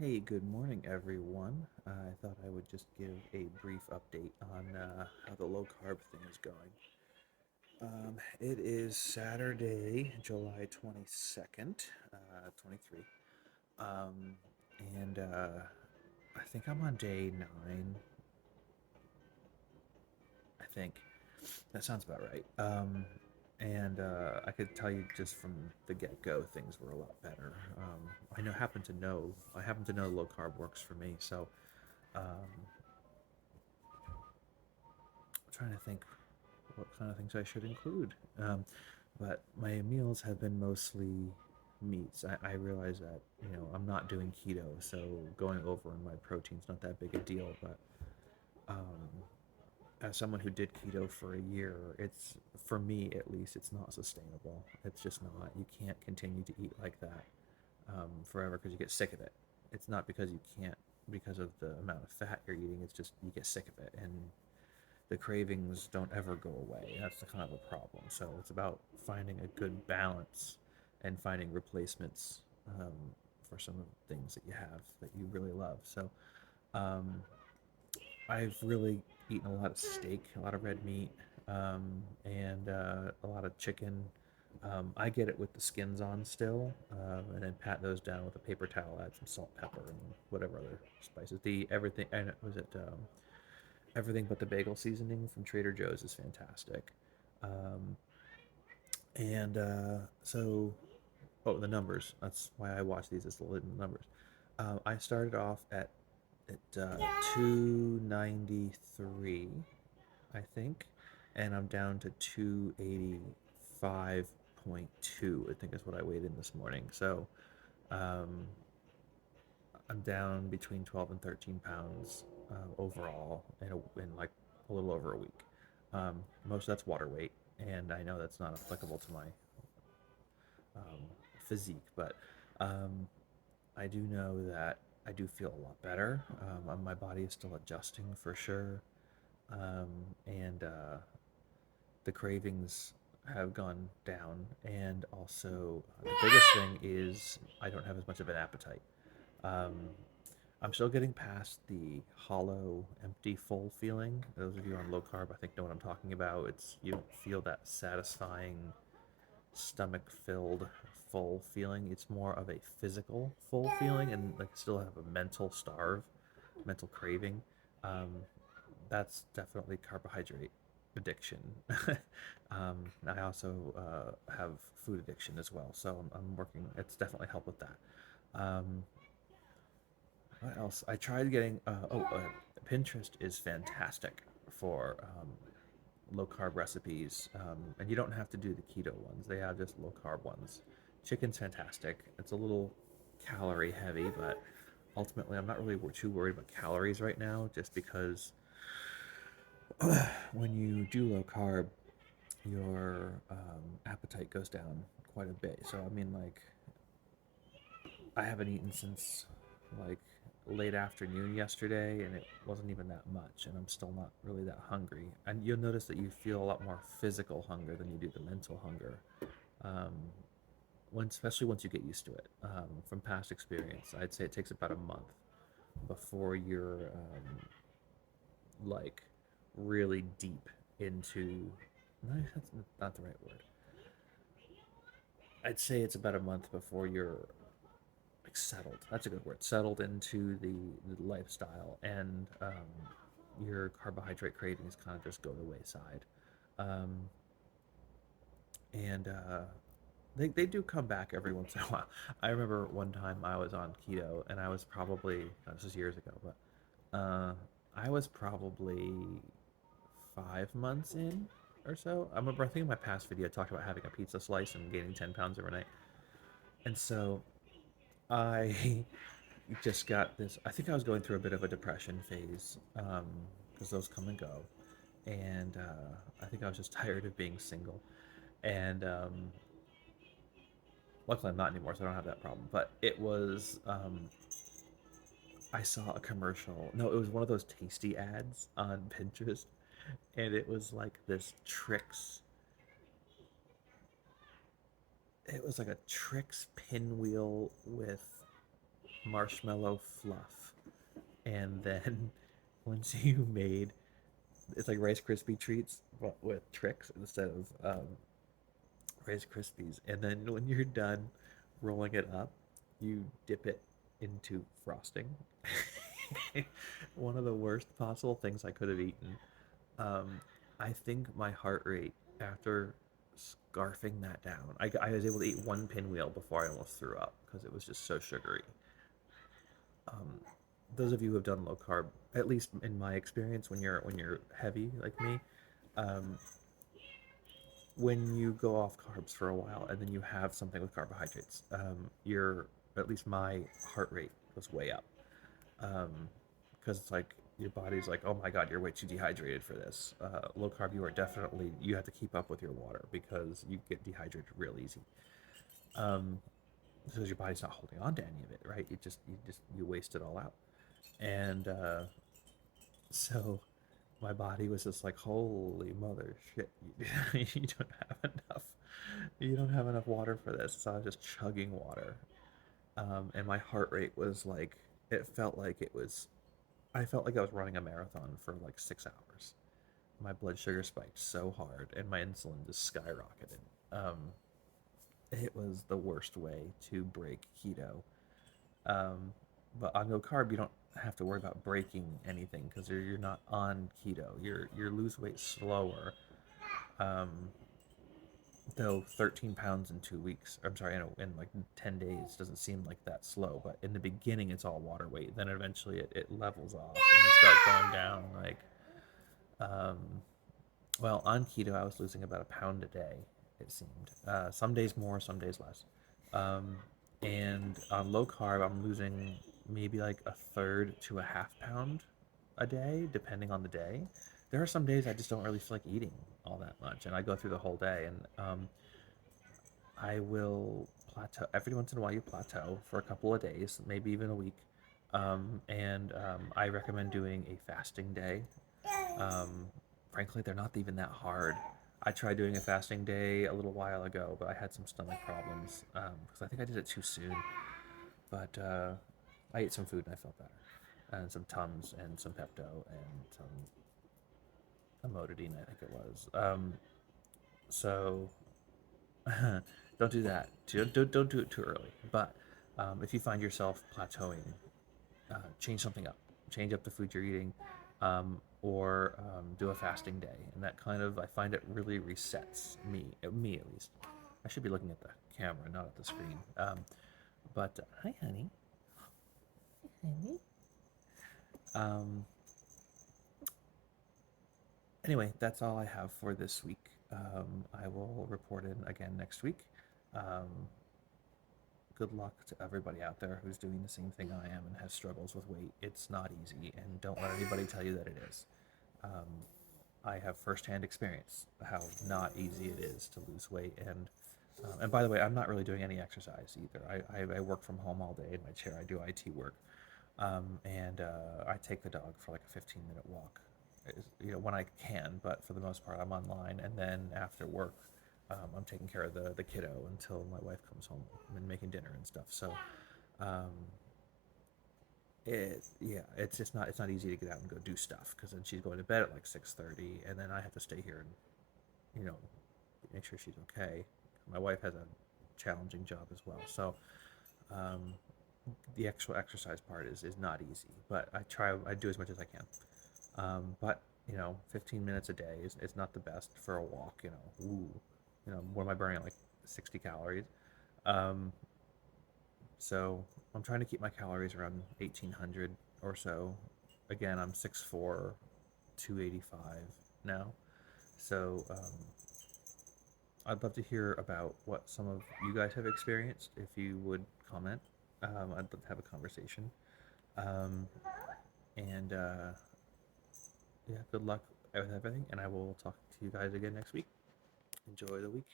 Hey, good morning, everyone. I thought I would just give a brief update on how the low carb thing is going. It is Saturday, July 22nd, 23. Um, and I think I'm on day 9, I think. That sounds about right. And I could tell you just from the get-go, things were a lot better. I happen to know low carb works for me, so um, I'm trying to think what kind of things I should include. But my meals have been mostly meats. I realize that I'm not doing keto, so going over on my protein's not that big a deal. But um, as someone who did keto for a year, it's for me at least, it's not sustainable. It's just not. You can't continue to eat like that forever because you get sick of it. It's not because you can't because of the amount of fat you're eating. It's just you get sick of it, and the cravings don't ever go away. That's the kind of a problem. So it's about finding a good balance and finding replacements um, for some of the things that you have that you really love. So um, I've really eaten a lot of steak, a lot of red meat, and a lot of chicken. I get it with the skins on still, and then pat those down with a paper towel, add some salt, pepper, and whatever other spices. The everything, and was it everything but the bagel seasoning from Trader Joe's is fantastic. Um, and oh, the numbers. That's why I watch these. Is the numbers. I started off at 293, I think, and I'm down to 285.2. I think is what I weighed in this morning. So um, I'm down between 12 and 13 pounds overall in like a little over a week. Most of that's water weight, and I know that's not applicable to my um, physique, but um, I do know that I do feel a lot better. My body is still adjusting for sure, um, and the cravings have gone down, and also the biggest thing is I don't have as much of an appetite. Um, I'm still getting past the hollow, empty, full feeling. Those of you on low carb, I think, know what I'm talking about. It's you don't feel that satisfying, stomach-filled, full feeling. It's more of a physical full feeling, and like still have a mental starve, mental craving. Um, that's definitely carbohydrate addiction. I also have food addiction as well, so I'm working. It's definitely helped with that. Um, what else? I tried getting. Pinterest is fantastic for low carb recipes, and you don't have to do the keto ones. They have just low carb ones. Chicken's fantastic. It's a little calorie heavy, but ultimately, I'm not really too worried about calories right now, just because when you do low carb, your appetite goes down quite a bit. So I mean, like, I haven't eaten since like late afternoon yesterday, and it wasn't even that much, and I'm still not really that hungry. And you'll notice that you feel a lot more physical hunger than you do the mental hunger. Um, especially once you get used to it. From past experience, I'd say it takes about a month before you're like really deep into. No, that's not the right word. I'd say it's about a month before you're like settled. That's a good word. Settled into the lifestyle, and your carbohydrate cravings kind of just go to the wayside. Um, and they do come back every once in a while. I remember one time I was on keto, and I was probably this was years ago, but I was probably 5 months in or so. I remember I think in my past video I talked about having a pizza slice and gaining 10 pounds overnight, and so I just got this. I think I was going through a bit of a depression phase because those come and go, and I think I was just tired of being single, and luckily I'm not anymore, so I don't have that problem. But it was I saw a commercial. No, it was one of those tasty ads on Pinterest, and it was like this Trix. It was like a Trix pinwheel with marshmallow fluff, and then once you made, it's like Rice Krispie treats but with tricks instead of Rice Krispies. And then when you're done rolling it up, you dip it into frosting. One of the worst possible things I could have eaten. Um, I think my heart rate after scarfing that down, I was able to eat one pinwheel before I almost threw up because it was just so sugary. Um, those of you who have done low carb, at least in my experience, when you're heavy like me, um, when you go off carbs for a while and then you have something with carbohydrates, your, at least my heart rate goes way up, because it's like your body's like, oh my god, you're way too dehydrated for this. Low carb, you are definitely, you have to keep up with your water because you get dehydrated real easy. Um, because your body's not holding on to any of it, right? You waste it all out, and so my body was just like, holy mother shit, you don't have enough, you don't have enough water for this. So I was just chugging water, and my heart rate was like, it felt like it was, I felt like I was running a marathon for like 6 hours. My blood sugar spiked so hard, and my insulin just skyrocketed. It was the worst way to break keto. Um, but on low carb, you don't have to worry about breaking anything because you're not on keto. You lose weight slower. Um, though 13 pounds in 2 weeks, I'm sorry, in like 10 days doesn't seem like that slow. But in the beginning, it's all water weight. Then eventually it levels off and you start going down like, um, well, on keto, I was losing about a pound a day, it seemed. Some days more, some days less. Um, and on low carb, I'm losing maybe like a third to a half pound a day, depending on the day. There are some days I just don't really feel like eating all that much, and I go through the whole day, and I will plateau. Every once in a while, you plateau for a couple of days, maybe even a week. And I recommend doing a fasting day. Um, Frankly, they're not even that hard. I tried doing a fasting day a little while ago, but I had some stomach problems because I think I did it too soon. But I ate some food and I felt better, and some Tums and some Pepto and some Amodidine, I think it was. So don't do that. Don't do it too early. But if you find yourself plateauing, change something up. Change up the food you're eating, or do a fasting day, and that kind of, I find it really resets me at least. I should be looking at the camera, not at the screen. But hi, honey. Honey. Um, anyway, that's all I have for this week. I will report in again next week. Um, Good luck to everybody out there who's doing the same thing I am and has struggles with weight. It's not easy, and don't let anybody tell you that it is. Um, I have firsthand experience how not easy it is to lose weight, and by the way, I'm not really doing any exercise either. I work from home all day in my chair. I do IT work, and I take the dog for like a 15-minute walk, when I can. But for the most part, I'm online, and then after work, I'm taking care of the kiddo until my wife comes home and making dinner and stuff. So, um, it's just not, it's not easy to get out and go do stuff because then she's going to bed at like 6:30, and then I have to stay here and you know make sure she's okay. My wife has a challenging job as well, so um, the actual exercise part is not easy. But I do as much as I can. But 15 minutes a day is not the best for a walk. What am I burning, like 60 calories? Um, so I'm trying to keep my calories around 1800 or so. Again, I'm 6'4", 285 now. So I'd love to hear about what some of you guys have experienced. If you would comment, I'd love to have a conversation. Um, and yeah, good luck with everything, and I will talk to you guys again next week. Enjoy the week.